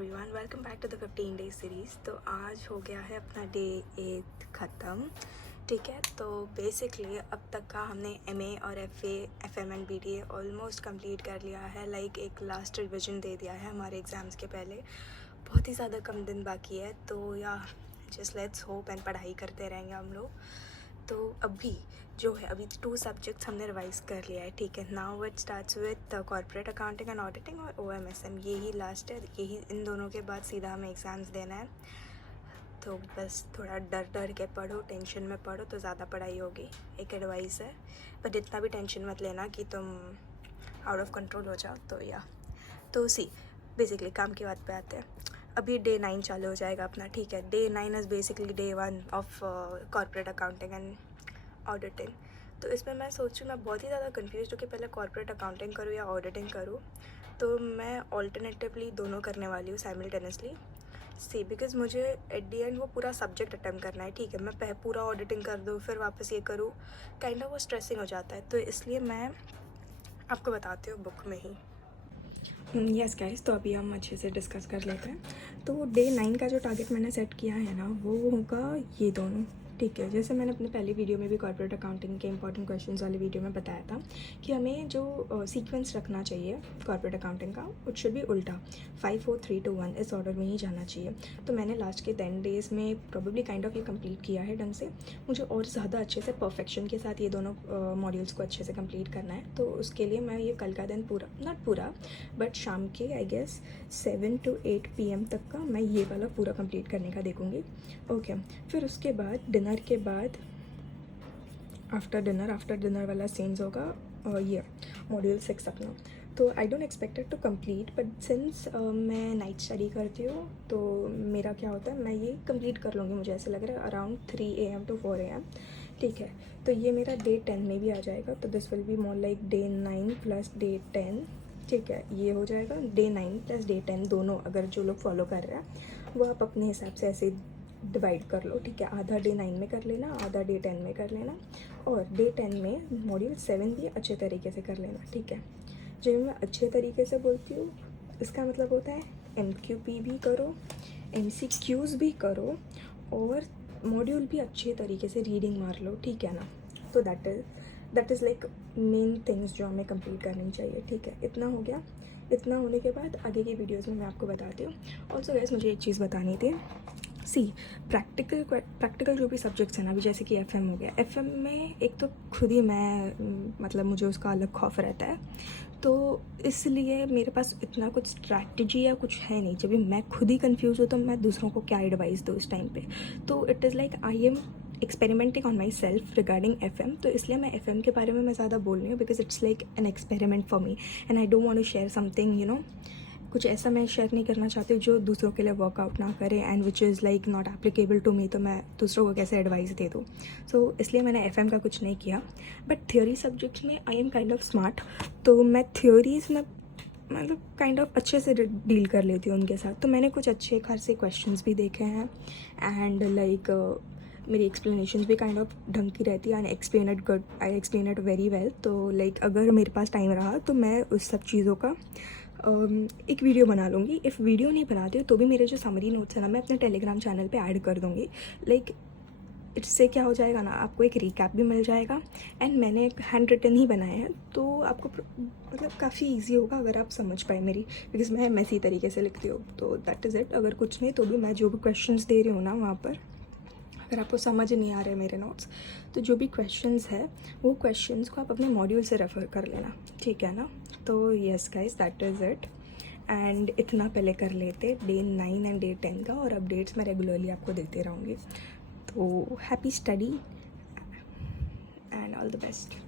Everyone, welcome back to the 15 day series. तो आज हो गया है अपना डे 8 ख़त्म। ठीक है, तो बेसिकली अब तक का हमने एमए और FA, FM and BDA almost complete कर लिया है। लाइक एक लास्ट रिविजन दे दिया है हमारे एग्ज़ाम्स के पहले। बहुत ही ज़्यादा कम दिन बाकी है, तो या जस्ट लेट्स होप एंड पढ़ाई करते रहेंगे हम लोग। तो अभी जो है, अभी 2 सब्जेक्ट्स हमने रिवाइज़ कर लिया है। ठीक है, now it starts with corporate accounting and auditing और ओएमएसएम। यही लास्ट है, यही इन दोनों के बाद सीधा हमें एग्ज़ाम्स देना है। तो बस थोड़ा डर डर के पढ़ो, टेंशन में पढ़ो तो ज़्यादा पढ़ाई होगी, एक एडवाइस है। बट इतना भी टेंशन मत लेना कि तुम आउट ऑफ कंट्रोल हो जाओ। तो या तो बेसिकली काम की बात पे आते हैं। अभी डे 9 चालू हो जाएगा अपना। ठीक है, day 9 is basically day 1 of corporate accounting and auditing. तो इसमें मैं सोचूँ, मैं बहुत ही ज़्यादा कंफ्यूज हूँ कि पहले कॉर्पोरेट अकाउंटिंग करूँ या ऑडिटिंग करूँ। तो मैं ऑल्टरनेटिवली दोनों करने वाली हूँ साइमल्टेनियसली। बिकॉज़ मुझे एट दी एंड वो पूरा सब्जेक्ट अटेम्प्ट करना है। ठीक है, मैं पूरा ऑडिटिंग कर दूँ फिर वापस ये करूँ, काइंड ऑफ वो स्ट्रेसिंग हो जाता है। तो इसलिए मैं आपको बताती हूँ बुक में ही। यस गाइस, तो अभी हम अच्छे से डिस्कस कर लेते हैं। तो डे 9 का जो टारगेट मैंने सेट किया है ना, वो होगा ये दोनों। ठीक है, जैसे मैंने अपने पहले वीडियो में भी कॉर्पोरेट अकाउंटिंग के इंपॉर्टेंट क्वेश्चंस वाले वीडियो में बताया था कि हमें जो सीक्वेंस रखना चाहिए कॉर्पोरेट अकाउंटिंग का, इट शुड भी उल्टा 5 4 3 2 1 इस ऑर्डर में ही जाना चाहिए। तो मैंने लास्ट के 10 डेज़ में प्रोबेबली काइंड ऑफ ये कंप्लीट किया है ढंग से। मुझे और ज़्यादा अच्छे से परफेक्शन के साथ ये दोनों मॉड्यूल्स को अच्छे से कंप्लीट करना है। तो उसके लिए मैं ये कल का दिन पूरा, नॉट पूरा बट शाम के आई गेस 7 to 8 PM तक का मैं ये वाला पूरा कंप्लीट करने का देखूँगी। ओके, फिर उसके बाद डिनर के बाद आफ्टर डिनर वाला सीन्स होगा और ये मॉड्यूल 6 अपना। तो I don't expected to complete, but since मैं नाइट स्टडी करती हूँ तो मेरा क्या होता है, मैं ये कंप्लीट कर लूँगी। मुझे ऐसे लग रहा है अराउंड 3 AM to 4 AM। ठीक है, तो ये मेरा डे 10 में भी आ जाएगा। तो this will be more like day 9 plus day 10। ठीक है, ये हो जाएगा डे 9 प्लस डे 10 दोनों। अगर जो लोग फॉलो कर रहे हैं वो आप अपने हिसाब से ऐसे डिवाइड कर लो। ठीक है, आधा डे 9 में कर लेना, आधा डे 10 में कर लेना, और डे 10 में मॉड्यूल 7 भी अच्छे तरीके से कर लेना। ठीक है, जब मैं अच्छे तरीके से बोलती हूँ इसका मतलब होता है MQP भी करो, MCQs भी करो, और मॉड्यूल भी अच्छे तरीके से रीडिंग मार लो। ठीक है ना, तो that is like main things जो हमें कंप्लीट करनी चाहिए। ठीक है, इतना हो गया। इतना होने के बाद आगे की वीडियोस में मैं आपको बताती हूँ। ऑल्सो गाइस, मुझे एक चीज़ बतानी थी। प्रैक्टिकल जो भी सब्जेक्ट्स हैं ना, अभी जैसे कि FM हो गया, FM में एक तो खुद ही मैं मतलब मुझे उसका अलग खौफ रहता है। तो इसलिए मेरे पास इतना कुछ स्ट्रैटेजी या कुछ है नहीं। जब भी मैं खुद ही कंफ्यूज हूँ तो मैं दूसरों को क्या एडवाइस दूँ इस टाइम पे। तो it is like I am experimenting on my self regarding FM। तो इसलिए मैं FM के बारे में मैं ज़्यादा बोल रही हूँ, because it's like an experiment for me and I don't want to share something, you know, कुछ ऐसा मैं शेयर नहीं करना चाहती हूँ जो दूसरों के लिए वर्कआउट ना करे and which is like not applicable to me. तो मैं दूसरों को कैसे एडवाइस दे दूँ। सो इसलिए मैंने FM का कुछ नहीं किया। बट थ्योरी सब्जेक्ट्स में I am kind of smart, तो मैं थ्योरीज़ में मतलब काइंड ऑफ अच्छे से डील कर लेती हूँ उनके साथ। तो मैंने कुछ अच्छे खासे क्वेश्चंस भी देखे हैं एंड लाइक मेरी एक्सप्लेनेशन भी काइंड ऑफ ढंग की रहती है and I explain it very well. तो लाइक अगर मेरे पास टाइम रहा तो मैं उस सब चीज़ों का एक वीडियो बना लूँगी। इफ़ वीडियो नहीं बनाती हूँ तो भी मेरे जो समरी नोट्स है ना, मैं अपने टेलीग्राम चैनल पे ऐड कर दूँगी। लाइक इससे क्या हो जाएगा ना, आपको एक रिकैप भी मिल जाएगा एंड मैंने एक हैंड रिटन ही बनाए हैं, तो आपको मतलब काफ़ी इजी होगा अगर आप समझ पाए मेरी, बिकॉज मैं मैसी तरीके से लिखती हूँ। तो दैट इज़ इट। अगर कुछ नहीं तो भी मैं जो भी क्वेश्चंस दे रही हूँ ना वहाँ पर, अगर आपको समझ नहीं आ रहे मेरे नोट्स, तो जो भी क्वेश्चंस है वो क्वेश्चंस को आप अपने मॉड्यूल से रेफ़र कर लेना। ठीक है ना, तो yes guys, that is it. And इतना पहले कर लेते डे 9 एंड डे 10 का, और अपडेट्स मैं रेगुलरली आपको देते रहूँगी। तो happy study and all the best.